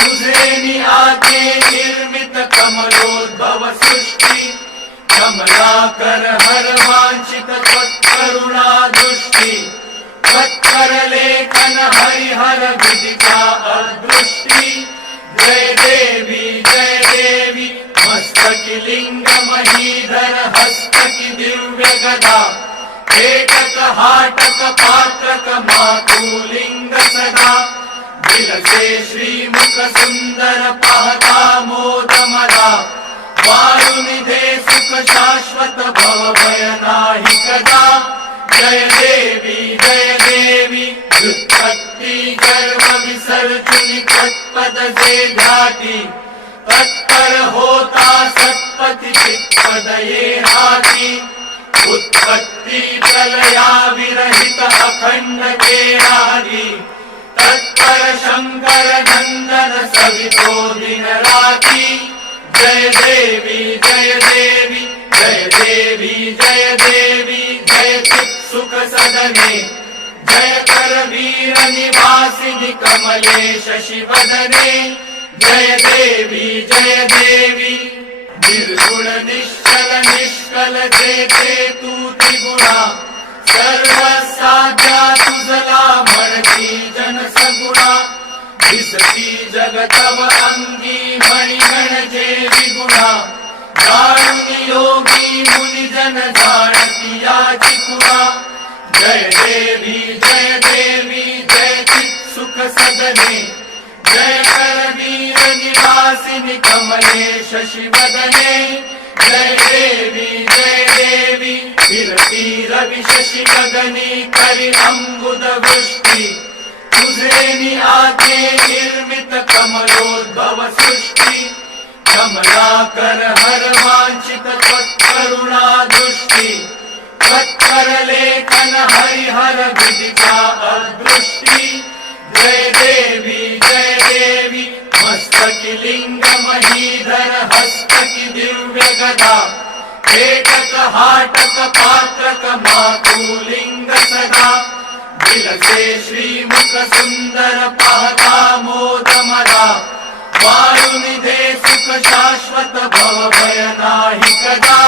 तुझे नि आके निर्मित कमलोद्भव सृष्टी। कमलाकर हर वांछित त्वत्करुणा दृष्टी। जय देवी जय देवी मस्तकी लिंग महीधर हस्तकी एकक हाटक पात्रक मातुलिंग सदा श्रीमुख वायुनिधे सुख शाश्वत भव भय नाही कदा जय घाटी। तत्पर होता सत्पति चित्पद ये हाती उत्पत्ती प्रलया विरहित अखंड केरारी तत्पर शंकर नंदन सवितो दिन राती जय देवी जय देवी जय देवी जय देवी जय चित सुख सदने जय कर वीर निवासिनी कमले शशि वदने जय देवी जय देवी निर्गुण निश्चल निष्कल जेथे तू त्रिगुणा दिसती जगतव अंगी मणी म्हणजे विगुणा जाणून योगी मुनी जन जाणती याची कुणा जय देवी जय देवी जय सुख सदने जय करवीर निवासिनी कमले शशि वदने जय देवी जय देवी फिरती रवि शशि गगनी करी अंबुद वृष्टी तुझे नि निर्मित कमलोद्भव सृष्टी. कमलाकर हर वांछित त्वत्करुणा दृष्टी. त्वत्कर लेखन हरिहर विदिता अदृष्टी. जय देवी जय देवी मस्तकी लिंग महीधर हस्तकी दिव्य गदा. एकक हाटक पात्रक मातुलिंग श्रीमुख सुंदर पाहता मला वायुनिधे सुख शाश्वत भव भय नाही कदा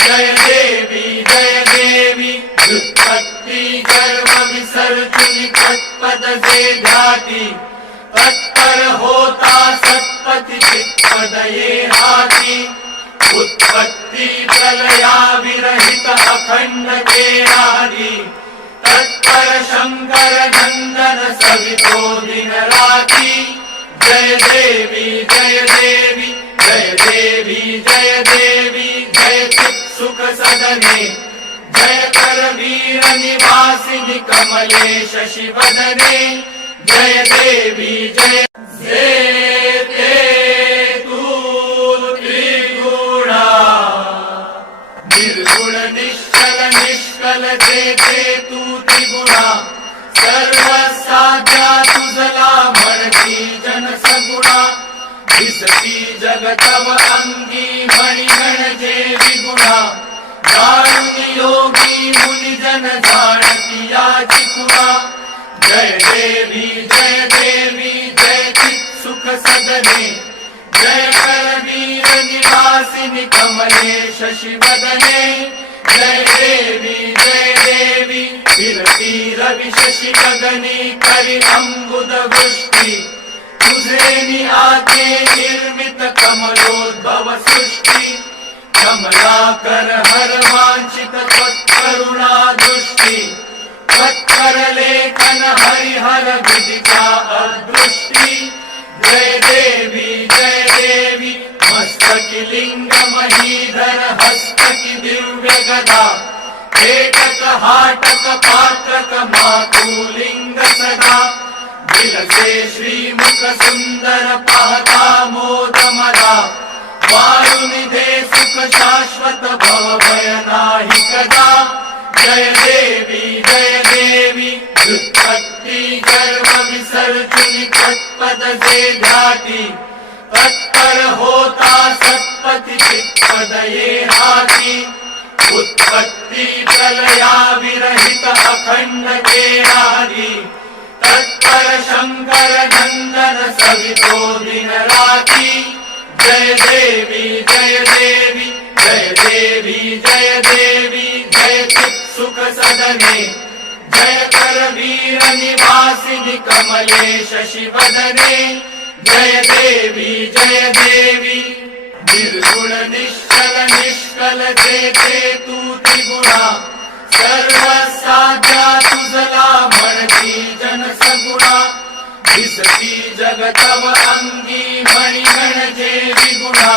जय देवी जय देवी व्युत्पत्ती गर्भ विसर्जुनी तत्पद जे घाटी। तत्पर होता सत्पति चित्पद ये हाती उत्पत्ती प्रलया विरहित अखंड केरारी तत्पर शंकर नंदन सवितो दिन जय देवी जय देवी जय देवी जय देवी जय सुख सदने जय कर वीर निवासिनी कमले शशि वदने जय देवी जय जेते तू त्रिगुणा। निर्गुण निश्चल निष्कल त्रिगुणा सर्व साध्या तुझला म्हणती जन सगुणा दिसती जगतव अंगी मणी म्हणजे विगुणा. जाणून योगी मुनी जन जाणती याची कुणा जय देवी जय देवी जय चित सुख सदने जय करवीर निवासिनी कमले शशि वदने देवी जय देवी फिरती रवि शशि गगनी करी अंबुद वृष्टी। तुझे नि आके निर्मित कमलोद्भव सृष्टी। कमलाकर हर वांछित त्वत्करुणा दृष्टी। त्वत्कर लेखन हरिहर विदिता अदृष्टी। जय देवी जय देवी मस्तकी लिंग महीधर हस्तकी गदा। पेटक हाटक पात्रक मातुलिंग सदा। विलसे श्रीमुख सुंदर पाहता मोद मला वायुनिधे सुख शाश्वत भवय नाही कदा। जय देवी जय देवी। व्युत्पत्ती गर्व विसर्जुनी तत्पद जे ध्याती तत्पर होता सत्पति चित्पद ये हाती नंदन दिन राती जय देवी जय देवी जय देवी जय देवी, जय चित् सुख सदने। जय कर वीर निवासिनि कमले शशिवदने जय देवी जय देवी, निर्गुण, निश्चल, निष्कल जेते तू त्रिगुणा। सर्व साध्या तुझला म्हणती जन दिसती जगतव अंगी मणिगण जे विगुणा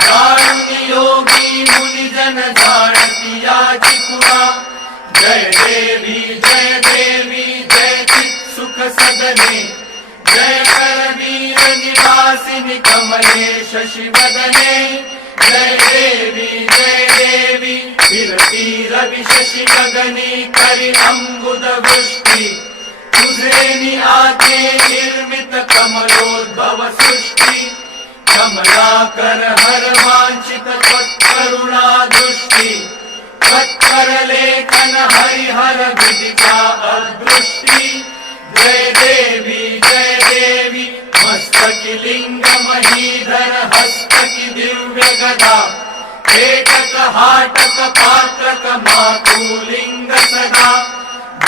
जाणून योगी मुनिजन जाणती याची कुणा जय देवी जय देवी जय सुख सदने। जय करवीर निवासिनि कमले शशिवदने। जय देवी जय देवी विरती रवि शशि गगनी करि अम्बुद वृष्टि आते निर्मित कमलोद्भव सृष्टि। कमलाकर हर वांछित त्वत्करुणा दृष्टि। त्वत्कर लेखन हरिहर विदिता अदृष्टि। जय देवी जय देवी मस्तकि लिंग महीधर हस्तकि सदा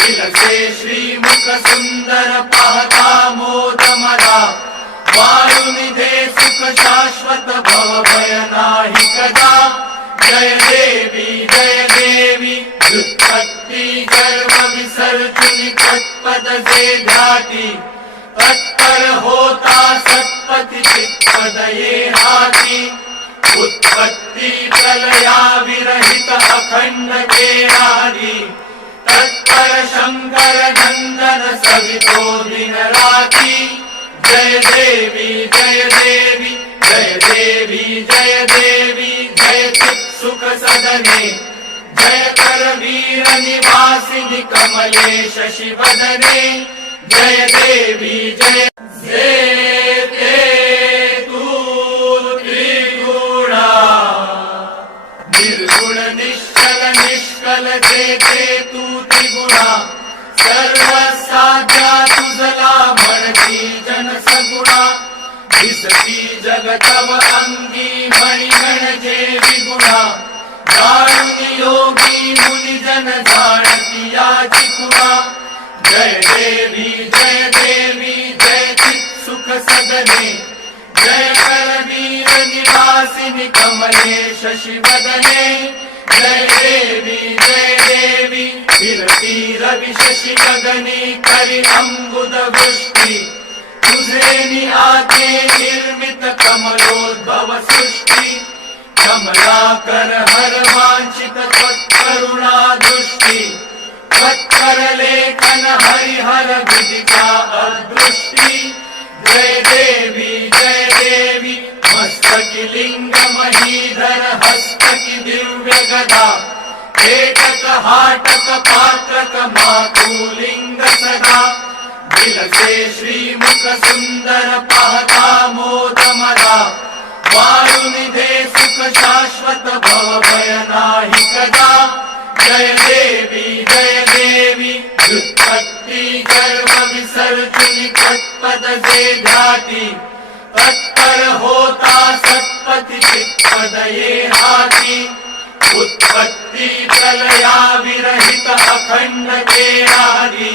श्रीमुख सुंदर पाहता मोद मला वायुनिधे सुख शाश्वत भव भय कदा जय देवी जय देवी व्युत्पत्ती जे ध्याती। तत्पर होता सत्पति चित्पद ये हाती। उत्पत्ती प्रलया विरहित अखंड केरारी तत्पर शंकर नंदन सवितो दिन जय देवी जय देवी जय देवी जय देवी जय सुख सदने। जय कर कमले शशिवदने जय देवी जय निष्कल जेते तू त्रिगुणा सर्व साध्या तुझला म्हणती जन सगुणा दिसती जगतव अंगी मणिगण जे म्हणजे विगुणा. जाणून योगी मुनिजन जाणती याची कुणा जय देवी जय देवी जय चित सुख सदने जय करवीर निवासिनी कमले शशिवदने जय देवी जय देवी विरती रवि शशि गगनी करि अम्बुद वृष्टि। तुझे नि आते निर्मित कमलोद्भव सृष्टि। कमलाकर हर वांछित त्वत्करुणा दृष्टि। हरिहर जय देवी जय देवी मस्तकि गदा एकक हाटक पात्रक मातुलिंग सदा विलसे श्रीमुख सुंदर पाहता मोद मला वायुनिधे सुख शाश्वत भव भय नाही कदा जय देवी जय देवी। व्युत्पत्ती गर्भ विसर्जुनी तत्पद जे ध्याती तत्पर होता सत्पति ये हाती उत्पत्ति प्रलया विरहित अखण्ड केरारी।